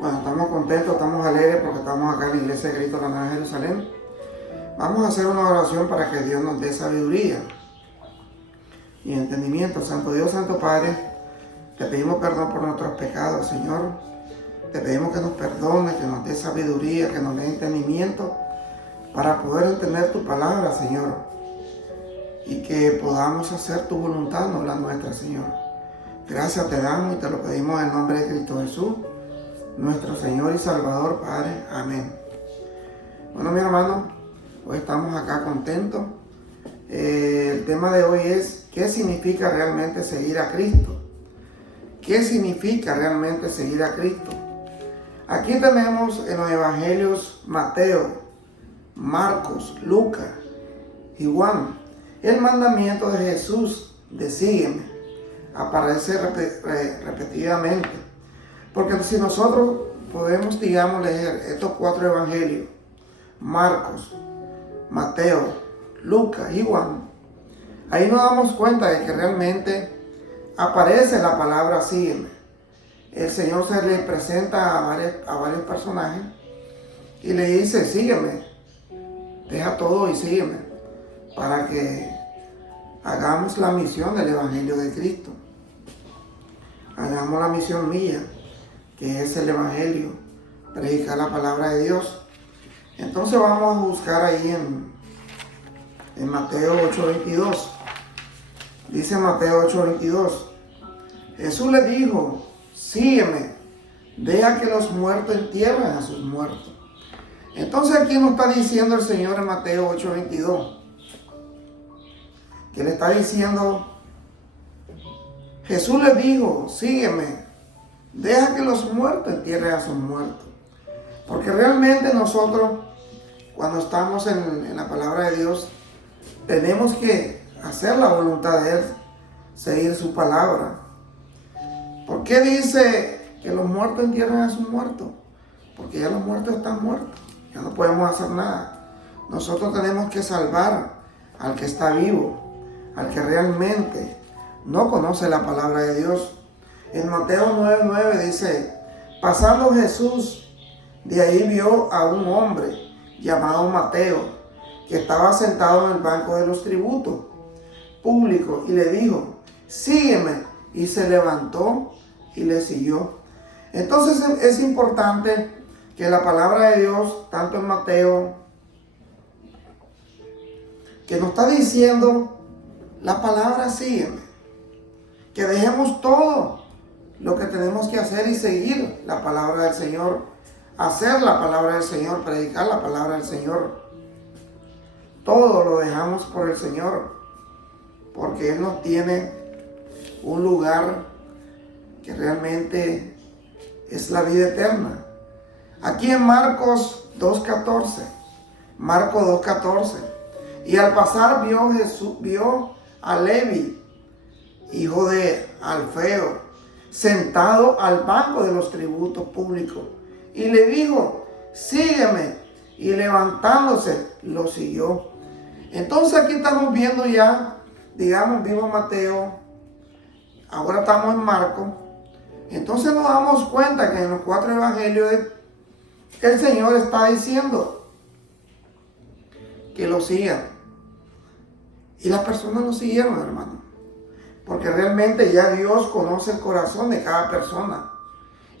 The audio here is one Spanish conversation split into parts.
Bueno, estamos contentos, estamos alegres porque estamos acá en la iglesia de Cristo de la Nueva Jerusalén. Vamos a hacer una oración para que Dios nos dé sabiduría y entendimiento. Santo Dios, Santo Padre, te pedimos perdón por nuestros pecados, Señor. Te pedimos que nos perdone, que nos dé sabiduría, que nos dé entendimiento para poder entender tu palabra, Señor. Y que podamos hacer tu voluntad, no la nuestra, Señor. Gracias te damos y te lo pedimos en el nombre de Cristo Jesús, nuestro Señor y Salvador, Padre. Amén. Bueno, mi hermano, hoy estamos acá contentos. El tema de hoy es: ¿qué significa realmente seguir a Cristo? ¿Qué significa realmente seguir a Cristo? Aquí tenemos en los evangelios Mateo, Marcos, Lucas y Juan el mandamiento de Jesús de sígueme. Aparece repetidamente. Porque si nosotros podemos, digamos, leer estos 4 evangelios, Marcos, Mateo, Lucas y Juan, ahí nos damos cuenta de que realmente aparece la palabra sígueme. El Señor se le presenta a varios personajes y le dice: sígueme, deja todo y sígueme, para que hagamos la misión del evangelio de Cristo. Hagamos la misión mía, que es el evangelio, predicar la palabra de Dios. Entonces vamos a buscar ahí en Mateo 8:22. Dice Mateo 8:22: Jesús le dijo: sígueme, deja que los muertos entierren a sus muertos. Entonces aquí nos está diciendo el Señor en Mateo 8:22, que le está diciendo, Jesús le dijo: sígueme, deja que los muertos entierren a sus muertos. Porque realmente nosotros, cuando estamos en la palabra de Dios, tenemos que hacer la voluntad de Él, seguir su palabra. ¿Por qué dice que los muertos entierren a sus muertos? Porque ya los muertos están muertos, ya no podemos hacer nada. Nosotros tenemos que salvar al que está vivo, al que realmente no conoce la palabra de Dios. En Mateo 9:9 dice: pasando Jesús de ahí, vio a un hombre llamado Mateo, que estaba sentado en el banco de los tributos públicos, y le dijo: sígueme. Y se levantó y le siguió. Entonces es importante que la palabra de Dios, tanto en Mateo, que nos está diciendo la palabra sígueme, que dejemos todo lo que tenemos que hacer y seguir la palabra del Señor, hacer la palabra del Señor, predicar la palabra del Señor. Todo lo dejamos por el Señor, porque Él nos tiene un lugar que realmente es la vida eterna. Aquí en Marcos 2:14, Marcos 2:14, y al pasar vio a Levi, hijo de Alfeo, sentado al banco de los tributos públicos, y le dijo: sígueme. Y levantándose lo siguió. Entonces aquí estamos viendo ya, digamos, vimos Mateo, ahora estamos en Marcos. Entonces nos damos cuenta que en los 4 evangelios el Señor está diciendo que lo sigan. Y las personas lo siguieron, hermano. Porque realmente ya Dios conoce el corazón de cada persona.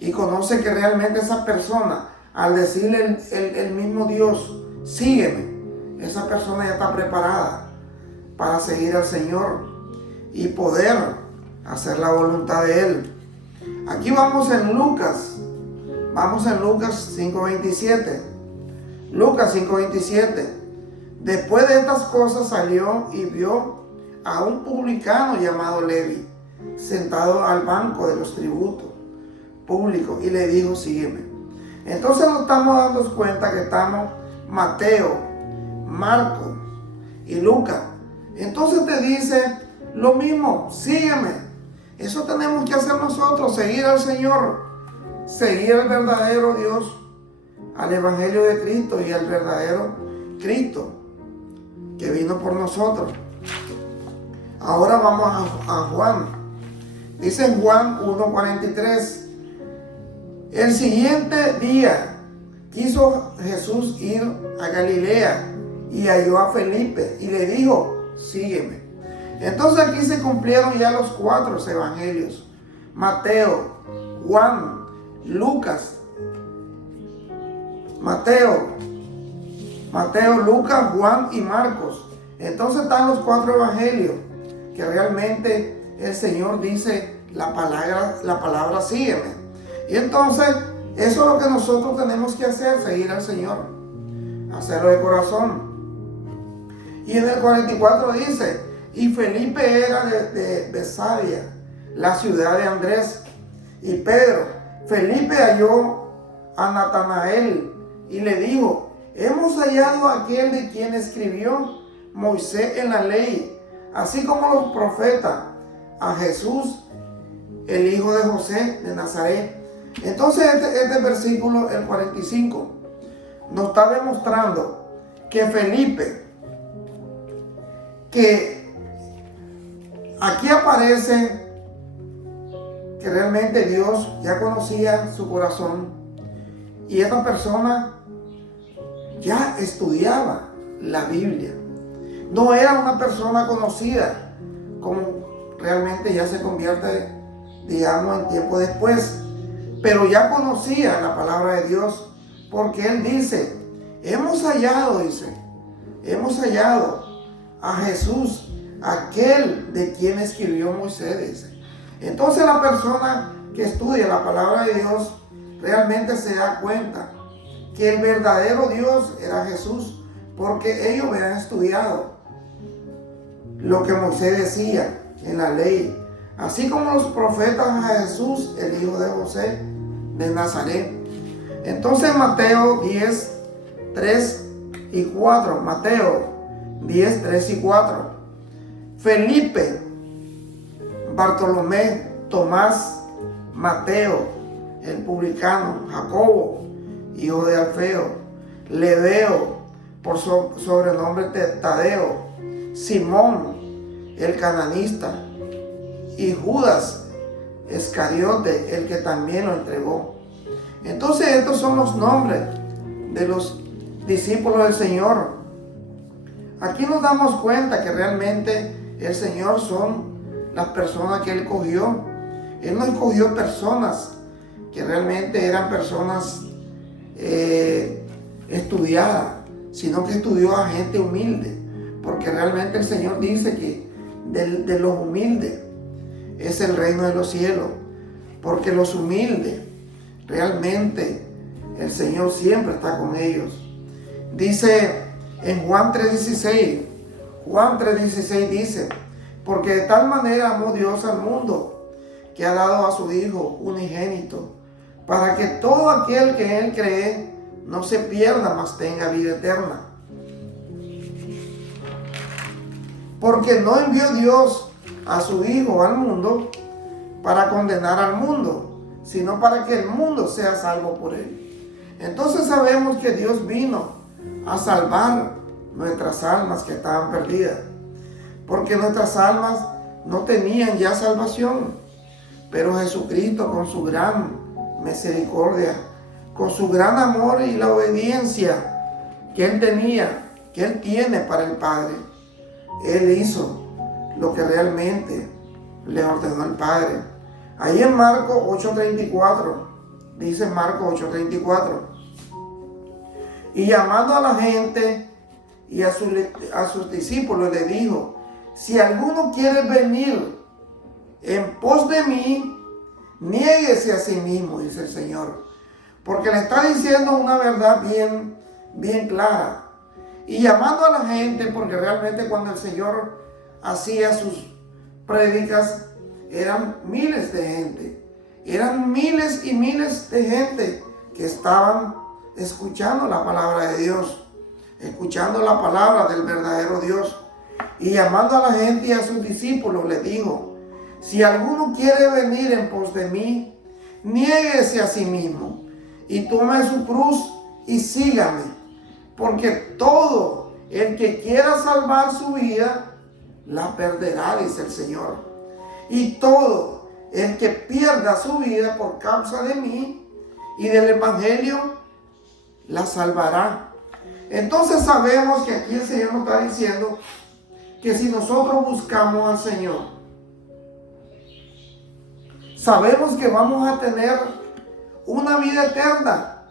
Y conoce que realmente esa persona, al decirle el mismo Dios: sígueme, esa persona ya está preparada para seguir al Señor y poder hacer la voluntad de Él. Aquí vamos en Lucas 5:27. Lucas 5:27. Después de estas cosas salió y vio a un publicano llamado Levi, sentado al banco de los tributos públicos, y le dijo: sígueme. Entonces nos estamos dando cuenta que estamos Mateo, Marcos y Lucas. Entonces te dice lo mismo: sígueme. Eso tenemos que hacer nosotros, seguir al Señor, seguir al verdadero Dios, al evangelio de Cristo y al verdadero Cristo que vino por nosotros. Ahora vamos a, Juan. Dice en Juan 1:43: El siguiente día quiso Jesús ir a Galilea y halló a Felipe y le dijo, sígueme. Entonces aquí se cumplieron ya los 4 evangelios: Mateo, Juan, Lucas, Lucas, Juan y Marcos. Entonces están los 4 evangelios que realmente el Señor dice la palabra sígueme. Y entonces eso es lo que nosotros tenemos que hacer, seguir al Señor, hacerlo de corazón. Y en el 44 dice, y Felipe era de Besadia, la ciudad de Andrés y Pedro. Felipe halló a Natanael y le dijo, hemos hallado a aquel de quien escribió Moisés en la ley, así como los profetas, a Jesús, el hijo de José de Nazaret. Entonces este versículo, el 45, nos está demostrando que Felipe, que aquí aparece que realmente Dios ya conocía su corazón y esta persona ya estudiaba la Biblia. No era una persona conocida como realmente ya se convierte, digamos, en tiempo después, pero ya conocía la palabra de Dios, porque él dice, hemos hallado a Jesús, aquel de quien escribió Moisés, dice. Entonces la persona que estudia la palabra de Dios realmente se da cuenta que el verdadero Dios era Jesús, porque ellos habían estudiado lo que Moisés decía en la ley, así como los profetas, a Jesús, el hijo de José de Nazaret. Entonces Mateo 10, 3 y 4, Mateo 10, 3 y 4, Felipe, Bartolomé, Tomás, Mateo, el publicano, Jacobo, hijo de Alfeo, Lebeo, por sobrenombre Tadeo, Simón, el cananista, y Judas Iscariote, el que también lo entregó. Entonces estos son los nombres de los discípulos del Señor. Aquí nos damos cuenta que realmente el Señor son las personas que Él cogió. Él no escogió personas que realmente eran personas estudiadas, sino que estudió a gente humilde, porque realmente el Señor dice que de los humildes es el reino de los cielos, porque los humildes realmente el Señor siempre está con ellos. Dice en Juan 3:16 dice, porque de tal manera amó Dios al mundo, que ha dado a su Hijo unigénito, para que todo aquel que en Él cree no se pierda, mas tenga vida eterna. Porque no envió Dios a su Hijo al mundo para condenar al mundo, sino para que el mundo sea salvo por Él. Entonces sabemos que Dios vino a salvar nuestras almas que estaban perdidas, porque nuestras almas no tenían ya salvación, pero Jesucristo, con su gran misericordia, con su gran amor y la obediencia que Él tenía, que Él tiene para el Padre, Él hizo lo que realmente le ordenó el Padre. Ahí en Marcos 8:34, dice Marcos 8:34, y llamando a la gente y a sus discípulos le dijo, si alguno quiere venir en pos de mí, niéguese a sí mismo, dice el Señor, porque le está diciendo una verdad bien clara. Y llamando a la gente, porque realmente cuando el Señor hacía sus prédicas, eran miles de gente. Eran miles y miles de gente que estaban escuchando la palabra de Dios, escuchando la palabra del verdadero Dios. Y llamando a la gente y a sus discípulos, le dijo, si alguno quiere venir en pos de mí, niéguese a sí mismo y tome su cruz y sígame. Porque todo el que quiera salvar su vida, la perderá, dice el Señor. Y todo el que pierda su vida por causa de mí, y del evangelio la salvará. Entonces sabemos que aquí el Señor nos está diciendo que si nosotros buscamos al Señor, sabemos que vamos a tener una vida eterna.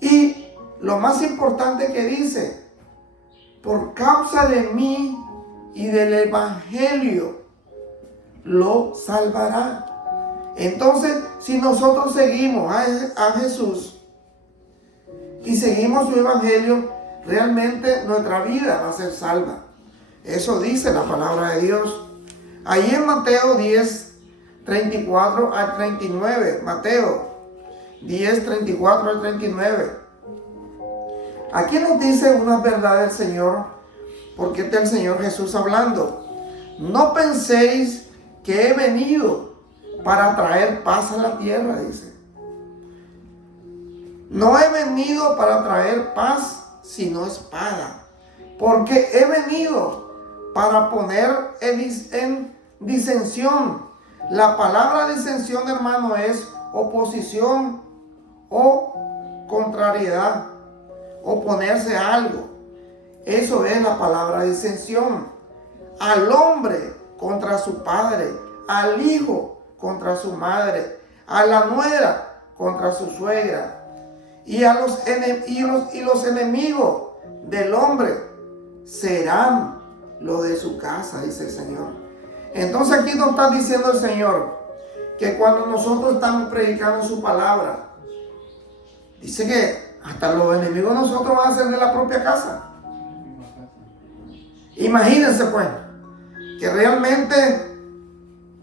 Y lo más importante que dice, por causa de mí y del evangelio lo salvará. Entonces, si nosotros seguimos a Jesús y seguimos su evangelio, realmente nuestra vida va a ser salva. Eso dice la palabra de Dios. Ahí en Mateo 10, 34 al 39. Mateo 10, 34 al 39. Aquí nos dice una verdad del Señor, porque está el Señor Jesús hablando. No penséis que he venido para traer paz a la tierra, dice. No he venido para traer paz, sino espada. Porque he venido para poner en disensión. La palabra disensión, hermano, es oposición o contrariedad. Oponerse a algo. Eso es la palabra disensión. Al hombre contra su padre, al hijo contra su madre, a la nuera contra su suegra, y los enemigos del hombre serán los de su casa, dice el Señor. Entonces aquí nos está diciendo el Señor que cuando nosotros estamos predicando su palabra, dice que hasta los enemigos de nosotros van a ser de la propia casa. Imagínense pues, que realmente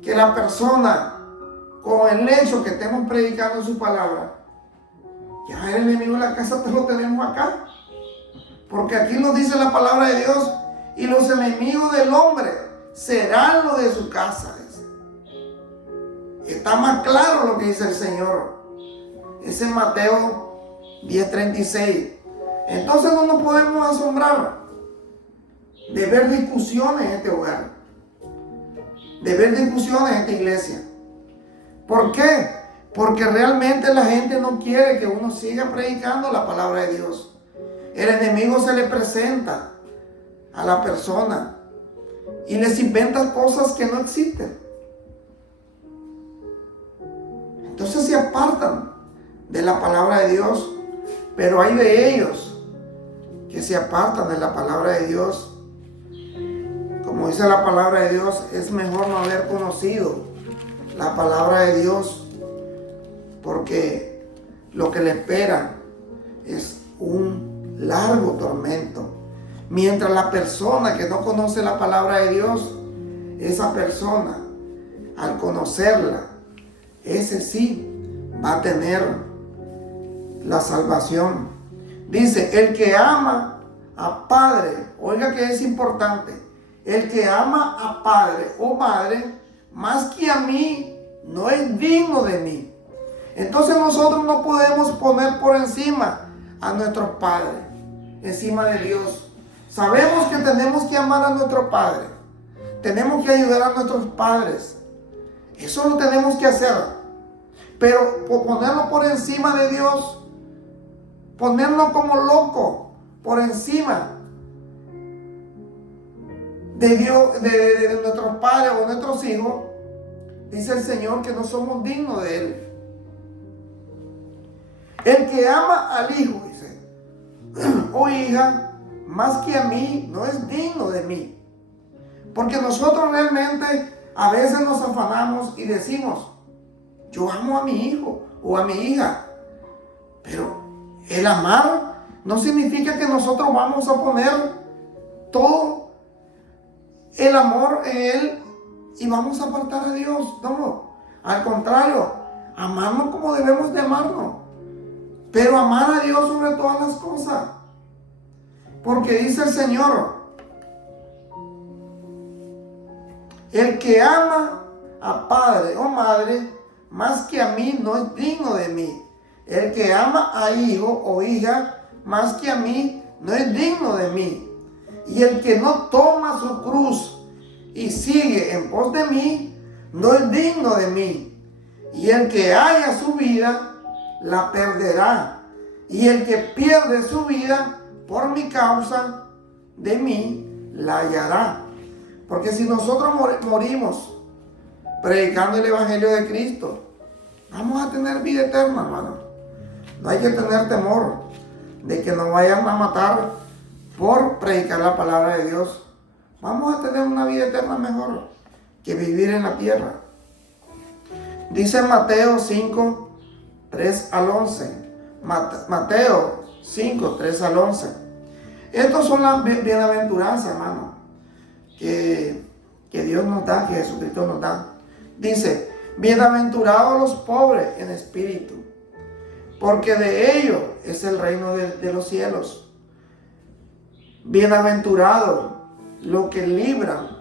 que la persona, con el hecho que estemos predicando su palabra, ya el enemigo de la casa te lo tenemos acá. Porque aquí nos dice la palabra de Dios, y los enemigos del hombre serán los de su casa. Está más claro lo que dice el Señor. Es en Mateo 10:36. Entonces no nos podemos asombrar de ver discusiones en este hogar, de ver discusiones en esta iglesia. ¿Por qué? Porque realmente la gente no quiere que uno siga predicando la palabra de Dios. El enemigo se le presenta a la persona y les inventa cosas que no existen. Entonces se apartan de la palabra de Dios. Pero hay de ellos que se apartan de la palabra de Dios. Como dice la palabra de Dios, es mejor no haber conocido la palabra de Dios, porque lo que le espera es un largo tormento. Mientras la persona que no conoce la palabra de Dios, esa persona, al conocerla, ese sí va a tener la salvación. Dice, el que ama a padre, oiga que es importante, el que ama a padre o madre más que a mí no es digno de mí. Entonces nosotros no podemos poner por encima a nuestros padres, encima de Dios. Sabemos que tenemos que amar a nuestro padre, tenemos que ayudar a nuestros padres, eso lo tenemos que hacer. Pero por ponerlo por encima de Dios, ponerlo como loco por encima de Dios, de nuestros padres o nuestros hijos, dice el Señor que no somos dignos de Él. El que ama al hijo, dice, o hija, más que a mí, no es digno de mí. Porque nosotros realmente a veces nos afanamos y decimos, yo amo a mi hijo o a mi hija. Pero el amar no significa que nosotros vamos a poner todo el amor en él y vamos a apartar a Dios. No, al contrario, amarnos como debemos de amarnos, pero amar a Dios sobre todas las cosas. Porque dice el Señor, el que ama a padre o madre más que a mí no es digno de mí. El que ama a hijo o hija más que a mí no es digno de mí. Y el que no toma su cruz y sigue en pos de mí no es digno de mí. Y el que haya su vida la perderá. Y el que pierde su vida por mi causa, de mí, la hallará. Porque si nosotros morimos predicando el Evangelio de Cristo, vamos a tener vida eterna, hermano. No hay que tener temor de que nos vayan a matar por predicar la palabra de Dios. Vamos a tener una vida eterna mejor que vivir en la tierra. Dice Mateo 5, 3 al 11. Mateo 5, 3 al 11. Estas son las bienaventuranzas, hermano, que Dios nos da, que Jesucristo nos da. Dice, bienaventurados los pobres en espíritu, porque de ellos es el reino de los cielos. Bienaventurados los que libran,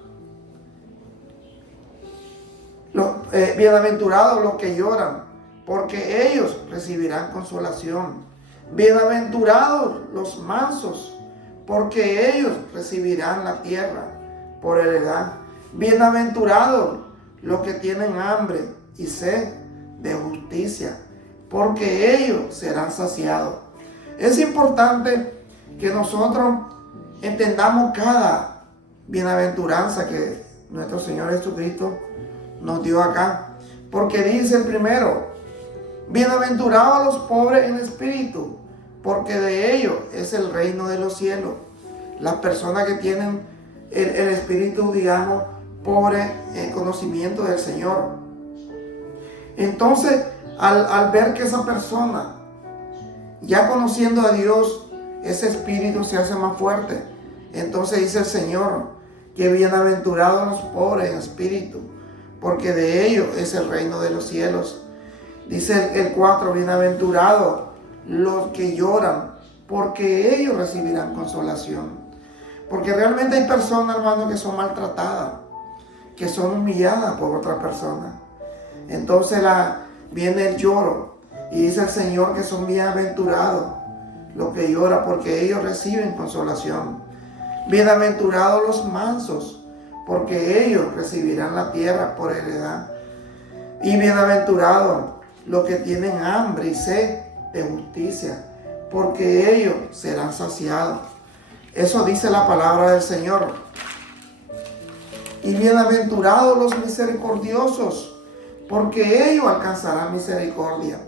bienaventurados los que lloran, porque ellos recibirán consolación. Bienaventurados los mansos, porque ellos recibirán la tierra por heredad. Bienaventurados los que tienen hambre y sed de justicia, porque ellos serán saciados. Es importante que nosotros entendamos cada bienaventuranza que nuestro Señor Jesucristo nos dio acá, porque dice el primero, bienaventurados los pobres en espíritu, porque de ellos es el reino de los cielos. Las personas que tienen el espíritu, digamos, pobre en conocimiento del Señor. Entonces, al ver que esa persona, ya conociendo a Dios, ese espíritu se hace más fuerte. Entonces dice el Señor, que bienaventurados los pobres en espíritu, porque de ellos es el reino de los cielos. Dice el 4, bienaventurados los que lloran, porque ellos recibirán consolación. Porque realmente hay personas, hermanos, que son maltratadas, que son humilladas por otra persona. Entonces viene el lloro, y dice el Señor que son bienaventurados los que lloran, porque ellos reciben consolación. Bienaventurados los mansos, porque ellos recibirán la tierra por heredad. Y bienaventurados los que tienen hambre y sed de justicia, porque ellos serán saciados. Eso dice la palabra del Señor. Y bienaventurados los misericordiosos, porque ellos alcanzarán misericordia.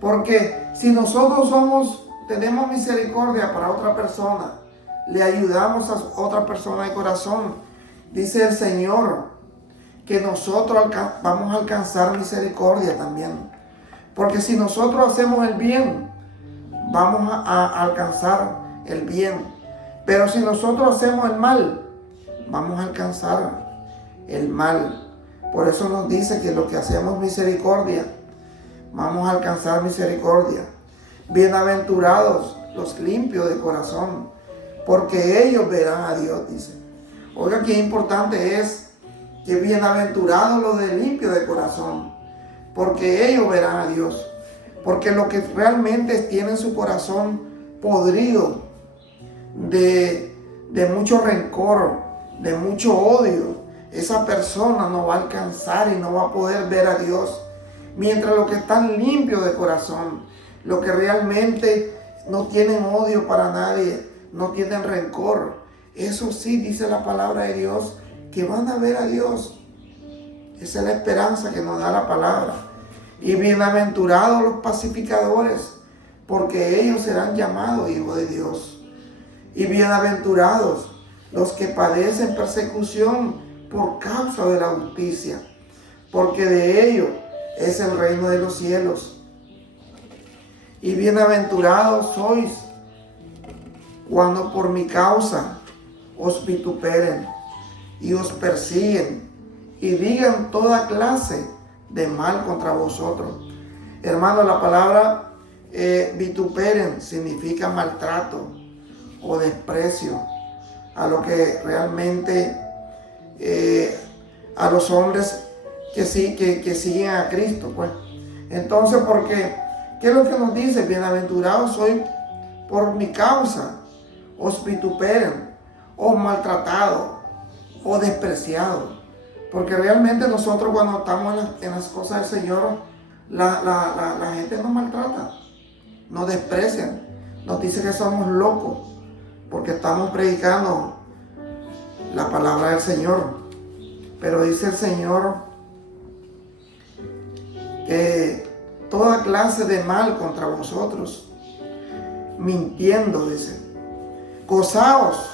Porque si nosotros tenemos misericordia para otra persona, le ayudamos a otra persona de corazón, dice el Señor que nosotros vamos a alcanzar misericordia también. Porque si nosotros hacemos el bien, vamos a alcanzar el bien. Pero si nosotros hacemos el mal, vamos a alcanzar el mal. Por eso nos dice que lo que hacemos misericordia, vamos a alcanzar misericordia. Bienaventurados los limpios de corazón, porque ellos verán a Dios, dice. Oiga, qué importante es que bienaventurados los de limpio de corazón, porque ellos verán a Dios. Porque lo que realmente tienen su corazón podrido de mucho rencor, de mucho odio, esa persona no va a alcanzar y no va a poder ver a Dios. Mientras los que están limpios de corazón, los que realmente no tienen odio para nadie, no tienen rencor, eso sí dice la palabra de Dios, que van a ver a Dios. Esa es la esperanza que nos da la palabra. Y bienaventurados los pacificadores, porque ellos serán llamados hijos de Dios. Y bienaventurados los que padecen persecución por causa de la justicia, porque de ellos es el reino de los cielos. Y bienaventurados sois cuando por mi causa os vituperen y os persiguen y digan toda clase de mal contra vosotros. Hermano, la palabra vituperen significa maltrato o desprecio a lo que realmente a los hombres que siguen a Cristo, pues. Entonces, porque ¿qué es lo que nos dice? Bienaventurados soy por mi causa, os vituperen, o maltratado, o despreciado. Porque realmente nosotros cuando estamos en las cosas del Señor, la gente nos maltrata, nos desprecian, nos dice que somos locos porque estamos predicando la palabra del Señor. Pero dice el Señor que toda clase de mal contra vosotros, mintiendo, dice, gozaos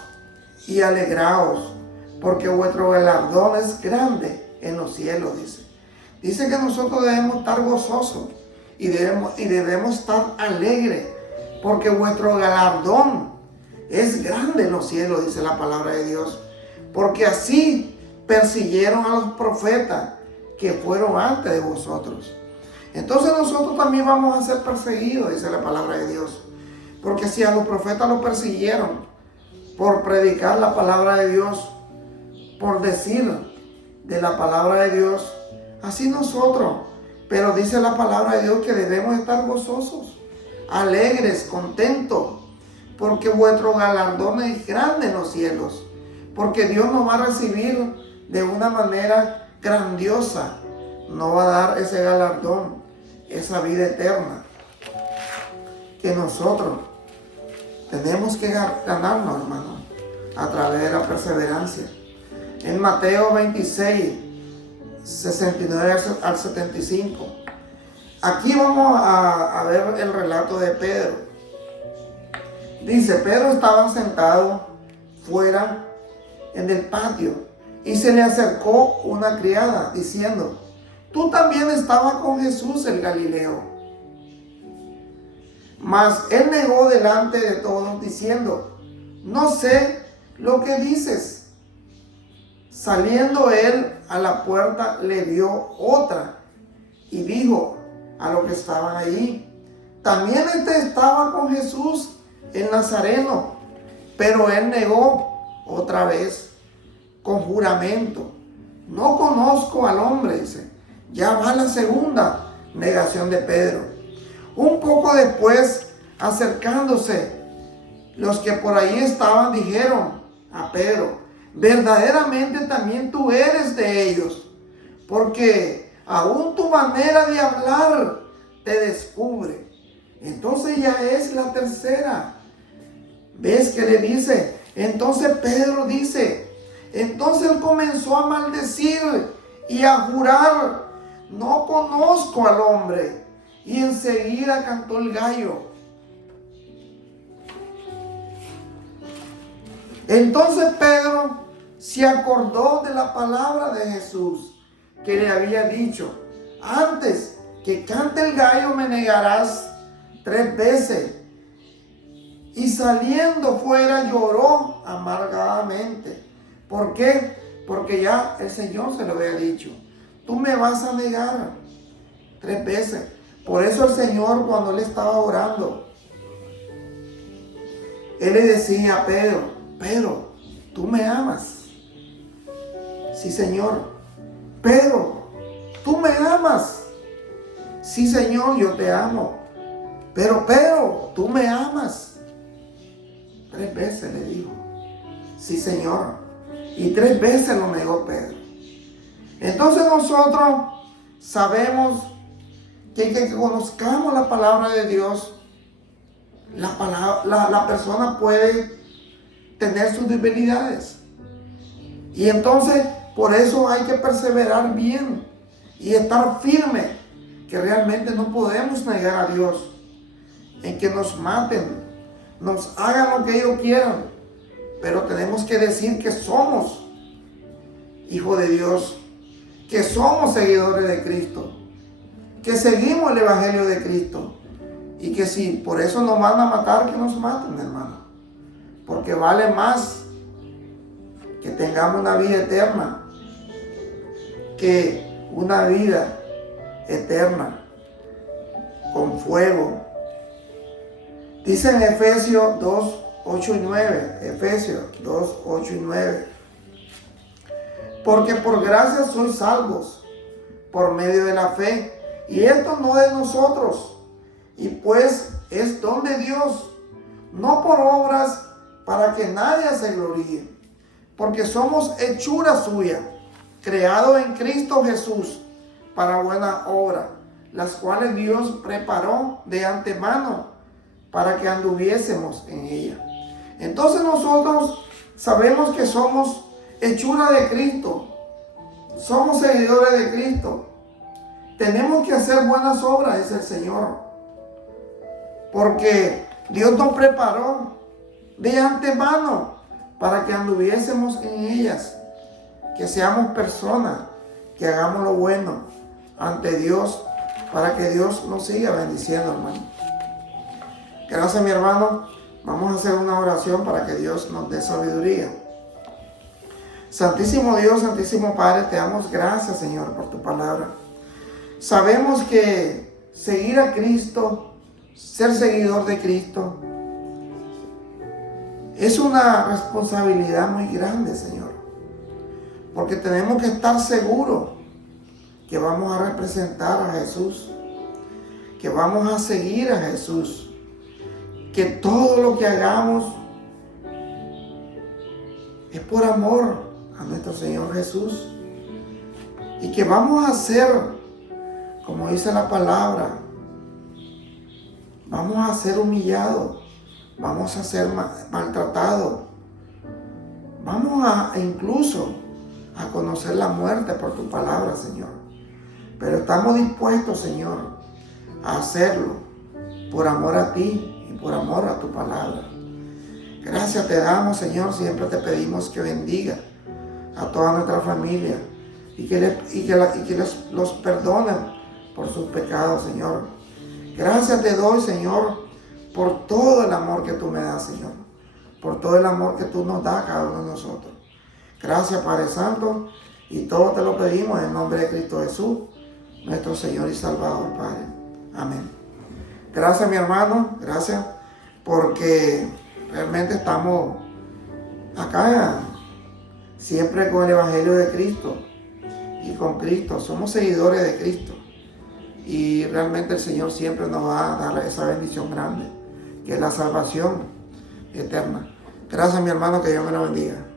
y alegraos, porque vuestro galardón es grande en los cielos, dice. Dice que nosotros debemos estar gozosos y debemos estar alegres, porque vuestro galardón es grande en los cielos, dice la palabra de Dios. Porque así persiguieron a los profetas que fueron antes de vosotros. Entonces nosotros también vamos a ser perseguidos, dice la palabra de Dios. Porque si a los profetas los persiguieron por predicar la palabra de Dios, por decir de la palabra de Dios, así nosotros. Pero dice la palabra de Dios que debemos estar gozosos, alegres, contentos, porque vuestro galardón es grande en los cielos. Porque Dios nos va a recibir de una manera grandiosa. Nos va a dar ese galardón, esa vida eterna, que nosotros tenemos que ganarnos, hermano, a través de la perseverancia. En Mateo 26, 69 al 75. Aquí vamos a ver el relato de Pedro. Dice, Pedro estaba sentado fuera en el patio y se le acercó una criada diciendo, tú también estabas con Jesús el Galileo. Mas él negó delante de todos diciendo, no sé lo que dices. Saliendo él a la puerta, le vio otra y dijo a los que estaban allí, también estaba con Jesús el Nazareno. Pero él negó otra vez con juramento, no conozco al hombre, dice. Ya va la segunda negación de Pedro. Un poco después, acercándose, los que por ahí estaban dijeron a Pedro, verdaderamente también tú eres de ellos, porque aún tu manera de hablar te descubre. Entonces ya es la tercera vez que le dice. Entonces Pedro dice, entonces él comenzó a maldecir y a jurar, no conozco al hombre. Y enseguida cantó el gallo. Entonces Pedro se acordó de la palabra de Jesús que le había dicho, antes que cante el gallo me negarás 3 veces. Y saliendo fuera lloró amargadamente. ¿Por qué? Porque ya el Señor se lo había dicho, tú me vas a negar 3 veces. Por eso el Señor, cuando él estaba orando, él le decía a Pedro, Pedro, ¿tú me amas? Sí, Señor. Pedro, ¿tú me amas? Sí, Señor, yo te amo. Pero Pedro, ¿tú me amas? 3 veces le dijo, sí, Señor. Y 3 veces lo negó Pedro. Entonces nosotros sabemos que conozcamos la palabra de Dios, la persona puede tener sus debilidades. Y entonces por eso hay que perseverar bien y estar firme, que realmente no podemos negar a Dios en que nos maten, nos hagan lo que ellos quieran, pero tenemos que decir que somos hijos de Dios, que somos seguidores de Cristo, que seguimos el Evangelio de Cristo, y que si por eso nos van a matar, que nos maten, hermano, porque vale más que tengamos una vida eterna que una vida eterna con fuego. Dice en Efesios 2, 8 y 9, Efesios 2, 8 y 9, porque por gracia sois salvos por medio de la fe, y esto no de nosotros, y pues es don de Dios, no por obras, para que nadie se gloríe, porque somos hechura suya, creados en Cristo Jesús para buena obra, las cuales Dios preparó de antemano para que anduviésemos en ella. Entonces nosotros sabemos que somos hechura de Cristo, somos seguidores de Cristo. Tenemos que hacer buenas obras, dice el Señor, porque Dios nos preparó de antemano para que anduviésemos en ellas, que seamos personas que hagamos lo bueno ante Dios, para que Dios nos siga bendiciendo, hermano. Gracias, mi hermano. Vamos a hacer una oración para que Dios nos dé sabiduría. Santísimo Dios, Santísimo Padre, te damos gracias, Señor, por tu palabra. Sabemos que seguir a Cristo, ser seguidor de Cristo, es una responsabilidad muy grande, Señor. Porque tenemos que estar seguros que vamos a representar a Jesús, que vamos a seguir a Jesús, que todo lo que hagamos es por amor a nuestro Señor Jesús, y que vamos a ser, como dice la palabra, vamos a ser humillados, vamos a ser maltratados, vamos a incluso a conocer la muerte por tu palabra, Señor. Pero estamos dispuestos, Señor, a hacerlo por amor a ti y por amor a tu palabra. Gracias te damos, Señor. Siempre te pedimos que bendiga a toda nuestra familia y que los perdonen por sus pecados, Señor. Gracias te doy, Señor, por todo el amor que tú me das, Señor, por todo el amor que tú nos das a cada uno de nosotros. Gracias, Padre Santo, y todo te lo pedimos en el nombre de Cristo Jesús, nuestro Señor y Salvador, Padre. Amén. Gracias, mi hermano, gracias, porque realmente estamos acá siempre con el Evangelio de Cristo y con Cristo. Somos seguidores de Cristo y realmente el Señor siempre nos va a dar esa bendición grande, que es la salvación eterna. Gracias, mi hermano, que Dios me lo bendiga.